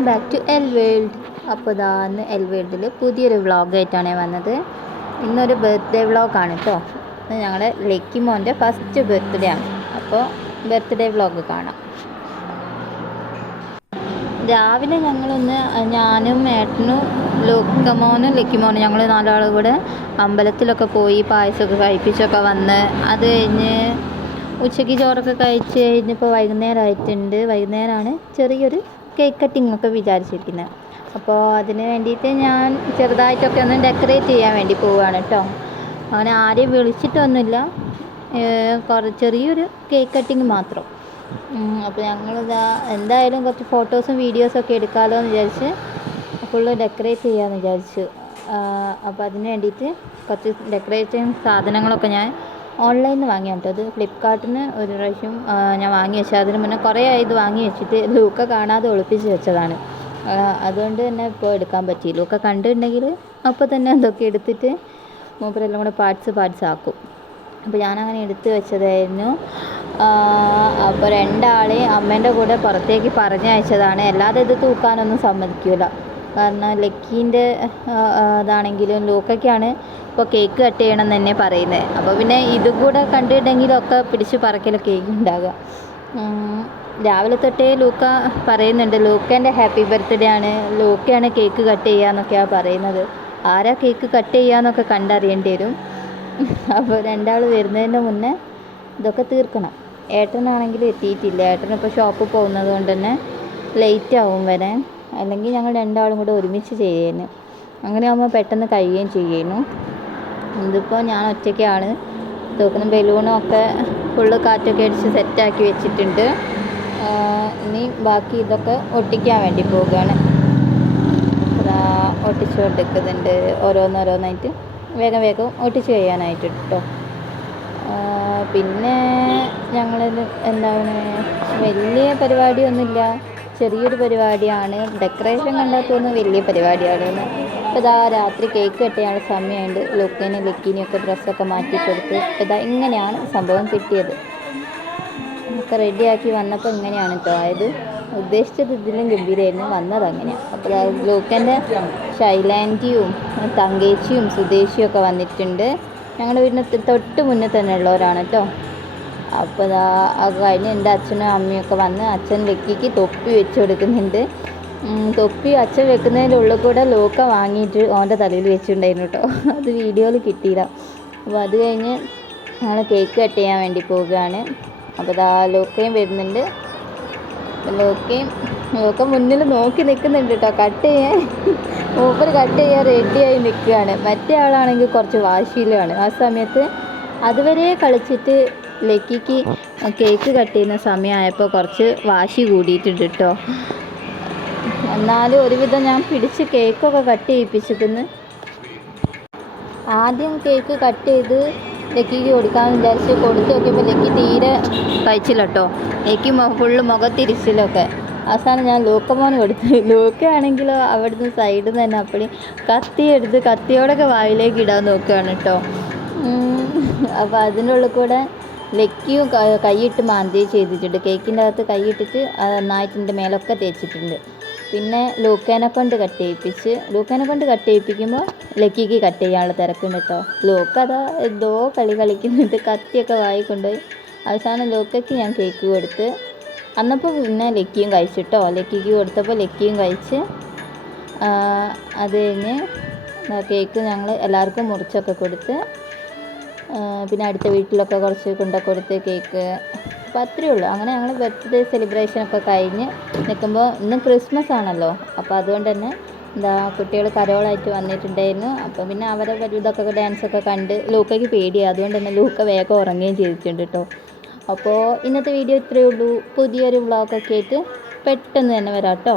Welcome back to L world അപ്പോൾ ഇതാ ഇന്ന് എൽ വേൾഡിൽ പുതിയൊരു വ്ളോഗായിട്ടാണ് വന്നത്. ഇന്നൊരു ബർത്ത്ഡേ വ്ളോഗാണ് കേട്ടോ ഇന്ന് ഞങ്ങളുടെ ലക്കി മോന്റെ ഫസ്റ്റ് ബർത്ത്ഡേ ആണ്. അപ്പോൾ ബർത്ത്ഡേ വ്ളോഗ് കാണാം. രാവിലെ ഞങ്ങളൊന്ന് ഞാനും ഏട്ടനും ലുക്കമോനും ലക്കിമോനും ഞങ്ങൾ നാലാളും കൂടെ അമ്പലത്തിലൊക്കെ പോയി പായസമൊക്കെ കഴിപ്പിച്ചൊക്കെ വന്ന് അത് കഴിഞ്ഞ് ഉച്ചയ്ക്ക് ചോറൊക്കെ കഴിച്ച് കഴിഞ്ഞപ്പോൾ വൈകുന്നേരമായിട്ടുണ്ട് വൈകുന്നേരമാണ് ചെറിയൊരു കേക്ക് കട്ടിംഗ് ഒക്കെ വിചാരിച്ചിരിക്കുന്നത് അപ്പോൾ അതിന് വേണ്ടിയിട്ട് ഞാൻ ചെറുതായിട്ടൊക്കെ ഒന്ന് ഡെക്കറേറ്റ് ചെയ്യാൻ വേണ്ടി പോവുകയാണ് കേട്ടോ അങ്ങനെ ആരെയും വിളിച്ചിട്ടൊന്നുമില്ല. കുറച്ച് ചെറിയൊരു കേക്ക് കട്ടിങ് മാത്രം. അപ്പോൾ ഞങ്ങളിതാ എന്തായാലും കുറച്ച് ഫോട്ടോസും വീഡിയോസും ഒക്കെ എടുക്കാമല്ലോ എന്ന് വിചാരിച്ച് ഫുള്ള് ഡെക്കറേറ്റ് ചെയ്യാമെന്ന് വിചാരിച്ചു. അപ്പോൾ അതിന് വേണ്ടിയിട്ട് കുറച്ച് ഡെക്കറേഷൻ സാധനങ്ങളൊക്കെ ഞാൻ ഓൺലൈനിൽ വാങ്ങിയാണ് കേട്ടോ അത് ഫ്ലിപ്കാർട്ടിൽ നിന്ന് ഒരു പ്രാവശ്യം ഞാൻ വാങ്ങി വെച്ചത് അതിന് മുന്നേ കുറേ ആയി ഇത് വാങ്ങി വെച്ചിട്ട് ലൂക്ക കാണാതെ ഒളിപ്പിച്ച് വെച്ചതാണ്. അതുകൊണ്ട് തന്നെ ഇപ്പോൾ എടുക്കാൻ പറ്റി. ലൂക്ക കണ്ടിട്ടുണ്ടെങ്കിൽ അപ്പോൾ തന്നെ അതൊക്കെ എടുത്തിട്ട് മൂപ്പരെല്ലാം കൂടെ പാർട്സ് പാർട്സ് ആക്കും. അപ്പോൾ ഞാനങ്ങനെ എടുത്ത് വെച്ചതായിരുന്നു. അപ്പോൾ രണ്ടാളെയും അമ്മേന്റെ കൂടെ പുറത്തേക്ക് പറഞ്ഞയച്ചതാണ്. അല്ലാതെ ഇത് തൂക്കാനൊന്നും സമ്മതിക്കില്ല കാരണം ലക്കീന്റെ ഇതാണെങ്കിലും ലൂക്കയ്ക്കാണ് ഇപ്പോൾ കേക്ക് കട്ട് ചെയ്യണം എന്ന് തന്നെ പറയുന്നത്. അപ്പോൾ പിന്നെ ഇതും കൂടെ കണ്ടിട്ടുണ്ടെങ്കിലൊക്കെ പിടിച്ച് പറക്കലൊക്കെ ഉണ്ടാകുക രാവിലെ തൊട്ടേ ലൂക്ക പറയുന്നുണ്ട് ലൂക്കേന്റെ ഹാപ്പി ബർത്ത്ഡേ ആണ് ലൂക്കയാണ് കേക്ക് കട്ട് ചെയ്യുക എന്നൊക്കെയാണ് പറയുന്നത്. ആരാ കേക്ക് കട്ട് ചെയ്യാന്നൊക്കെ കണ്ടറിയേണ്ടി വരും. അപ്പോൾ രണ്ടാൾ വരുന്നതിന്റെ മുന്നേ ഇതൊക്കെ തീർക്കണം. ഏട്ടനാണെങ്കിൽ എത്തിയിട്ടില്ല. ഏട്ടനിപ്പോൾ ഷോപ്പിൽ പോകുന്നത് കൊണ്ട് തന്നെ ലേറ്റ് ആവും വരാൻ. അല്ലെങ്കിൽ ഞങ്ങൾ രണ്ടാളും കൂടെ ഒരുമിച്ച് ചെയ്യുന്നു അങ്ങനെ ആകുമ്പോൾ പെട്ടെന്ന് കഴിയുകയും ചെയ്യുന്നു. ഇതിപ്പോൾ ഞാൻ ഒറ്റയ്ക്കാണ്. തൂക്കുന്ന ബലൂണും ഒക്കെ ഫുള്ള് കാറ്റൊക്കെ അടിച്ച് സെറ്റാക്കി വെച്ചിട്ടുണ്ട്. ഇനി ബാക്കി ഇതൊക്കെ ഒട്ടിക്കാൻ വേണ്ടി പോവുകയാണ്. ഒട്ടിച്ച് കൊടുക്കുന്നുണ്ട് ഓരോന്നോരോന്നായിട്ട് വേഗം വേഗം ഒട്ടിച്ച് കഴിയാനായിട്ട് കേട്ടോ പിന്നെ ഞങ്ങൾ എന്താണ് വലിയ പരിപാടിയൊന്നുമില്ല. ചെറിയൊരു പരിപാടിയാണ്. ഡെക്കറേഷൻ കണ്ടാത്തൊന്നും വലിയ പരിപാടിയാണെന്ന് അപ്പോൾ ഇതാ രാത്രി കേക്ക് കെട്ടിയാണ് സമയമുണ്ട്. ലുക്കിനും ഒക്കെ ഡ്രസ്സൊക്കെ മാറ്റി കൊടുത്ത് ഇതാ ഇങ്ങനെയാണ് സംഭവം കിട്ടിയത്. ഒക്കെ റെഡിയാക്കി വന്നപ്പോൾ ഇങ്ങനെയാണ് കേട്ടോ അതായത് ഉദ്ദേശിച്ചത് ഇതിലും ഗംഭീരമായിരുന്നു വന്നത് അങ്ങനെയാണ് അപ്പോൾ ലൂക്കന്റെ ശൈലാന്റിയും തങ്കേച്ചിയും സുദേശിയും ഒക്കെ വന്നിട്ടുണ്ട്. ഞങ്ങളുടെ വീടിന് തൊട്ട് മുന്നേ തന്നെ ഉള്ളവരാണ് കേട്ടോ അപ്പോൾ ഇതാ അത് കഴിഞ്ഞ് എന്റെ അച്ഛനും അമ്മയൊക്കെ വന്ന് അച്ഛൻ വെക്കിക്ക് തൊപ്പി വെച്ച് കൊടുക്കുന്നുണ്ട്. തൊപ്പി അച്ഛൻ വെക്കുന്നതിന്റെ ഉള്ളിൽ കൂടെ ലോക്ക വാങ്ങിയിട്ട് ഓന്റെ തലയിൽ വെച്ചിട്ടുണ്ടായിരുന്നു കേട്ടോ. അത് വീഡിയോയിൽ കിട്ടിയില്ല. അപ്പോൾ അത് കഴിഞ്ഞ് ഞങ്ങൾ കേക്ക് കട്ട് ചെയ്യാൻ വേണ്ടി പോവുകയാണ്. അപ്പോൾ ഇതാ ലോക്കയും വരുന്നുണ്ട്. ലോക്കയും ലോക്ക മുന്നിൽ നോക്കി നിൽക്കുന്നുണ്ട് കേട്ടോ. കട്ട് ചെയ്യാൻ മൂപ്പർ കട്ട് ചെയ്യാൻ റെഡിയായി നിൽക്കുകയാണ്. മറ്റേ ആളാണെങ്കിൽ കുറച്ച് വാശിയിലാണ്. ആ സമയത്ത് അതുവരെ കളിച്ചിട്ട് ലക്കിക്ക് കേക്ക് കട്ട് ചെയ്യുന്ന സമയമായപ്പോൾ കുറച്ച് വാശി കൂടിയിട്ടുണ്ട് കേട്ടോ. എന്നാലും ഒരുവിധം ഞാൻ പിടിച്ച് കേക്കൊക്കെ കട്ട് ചെയ്യിപ്പിച്ചിരുന്നു ആദ്യം കേക്ക് കട്ട് ചെയ്ത് ലക്കിക്ക് കൊടുക്കാമെന്ന് വിചാരിച്ച് കൊടുത്തു നോക്കിയപ്പോൾ ലക്കി തീരെ കഴിച്ചില്ല കേട്ടോ. ലക്കി ഫുള്ള് മുഖത്തിരിച്ചിലൊക്കെ. അവസാനം ഞാൻ ലൂക്കമോന് കൊടുത്തു. ലൂക്കയാണെങ്കിലോ അവിടുന്ന് സൈഡിൽ നിന്ന് തന്നെ അപ്പടി കത്തി എടുത്ത് കത്തിയോടൊക്കെ വായിലേക്ക് ഇടാൻ നോക്കുകയാണ് കേട്ടോ. അപ്പോൾ അതിനുള്ളിൽ കൂടെ ലക്കിയും കൈയിട്ട് മാന്തി ചെയ്തിട്ടുണ്ട്. കേക്കിന്റെ അകത്ത് കൈയിട്ടിട്ട് നന്നായിട്ട് എന്റെ മേലൊക്കെ തേച്ചിട്ടുണ്ട്. പിന്നെ ലൂക്കേനെ കൊണ്ട് കട്ട് ചെയ്യിപ്പിച്ച് ലൂക്കേനെ കൊണ്ട് കട്ട് ചെയ്യിപ്പിക്കുമ്പോൾ ലക്കിക്ക് കട്ട് ചെയ്യാനുള്ള തിരക്കുണ്ട് കേട്ടോ. ലോക്ക് അതാ എന്തോ കളി കളിക്കുന്നുണ്ട്. കത്തിയൊക്കെ വായിക്കൊണ്ടുപോയി അവസാനം ലൂക്കയ്ക്ക് ഞാൻ കേക്ക് കൊടുത്ത് അന്നപ്പോൾ പിന്നെ ലക്കിയും കഴിച്ചിട്ടോ ലക്കിക്ക് കൊടുത്തപ്പോൾ ലക്കിയും കഴിച്ച് അത് കഴിഞ്ഞ് കേക്ക് ഞങ്ങൾ എല്ലാവർക്കും മുറിച്ചൊക്കെ കൊടുത്ത് പിന്നെ അടുത്ത വീട്ടിലൊക്കെ കുറച്ച് കൊണ്ടൊക്കെ കേക്ക്. അപ്പോൾ അത്രയേ ഉള്ളൂ. അങ്ങനെ ഞങ്ങൾ ബർത്ത്ഡേ സെലിബ്രേഷനൊക്കെ കഴിഞ്ഞ് നിൽക്കുമ്പോൾ ഇന്ന് ക്രിസ്മസ് ആണല്ലോ. അപ്പോൾ അതുകൊണ്ട് തന്നെ എന്താ കുട്ടികൾ കരോളായിട്ട് വന്നിട്ടുണ്ടായിരുന്നു. അപ്പോൾ പിന്നെ അവരെ ഇതൊക്കെ ഡാൻസൊക്കെ കണ്ട് ലൂക്കയ്ക്ക് പേടിയാണ് അതുകൊണ്ട് തന്നെ ലൂക്ക വേഗം ഉറങ്ങുകയും ചെയ്തിട്ടുണ്ട് കേട്ടോ അപ്പോൾ ഇന്നത്തെ വീഡിയോ ഇത്രയേ ഉള്ളൂ. പുതിയൊരു വ്ളോഗൊക്കെ ആയിട്ട് പെട്ടെന്ന് തന്നെ വരാം കേട്ടോ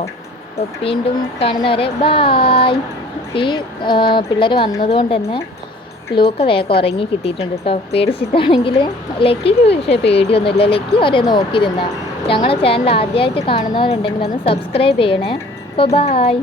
അപ്പോൾ വീണ്ടും കാണുന്നവരെ ബായ് ഈ പിള്ളേർ വന്നതുകൊണ്ട് തന്നെ ലൂക്ക വേഗം ഉറങ്ങി കിട്ടിയിട്ടുണ്ട് കേട്ടോ പേടിച്ചിട്ടാണെങ്കിൽ ലക്കിക്ക് പക്ഷേ പേടിയൊന്നുമില്ല. ലക്കി അവരെ നോക്കി നിന്നാ. ഞങ്ങളുടെ ചാനൽ ആദ്യമായിട്ട് കാണുന്നവരുണ്ടെങ്കിൽ ഒന്ന് സബ്സ്ക്രൈബ് ചെയ്യണേ. അപ്പോൾ ബായ്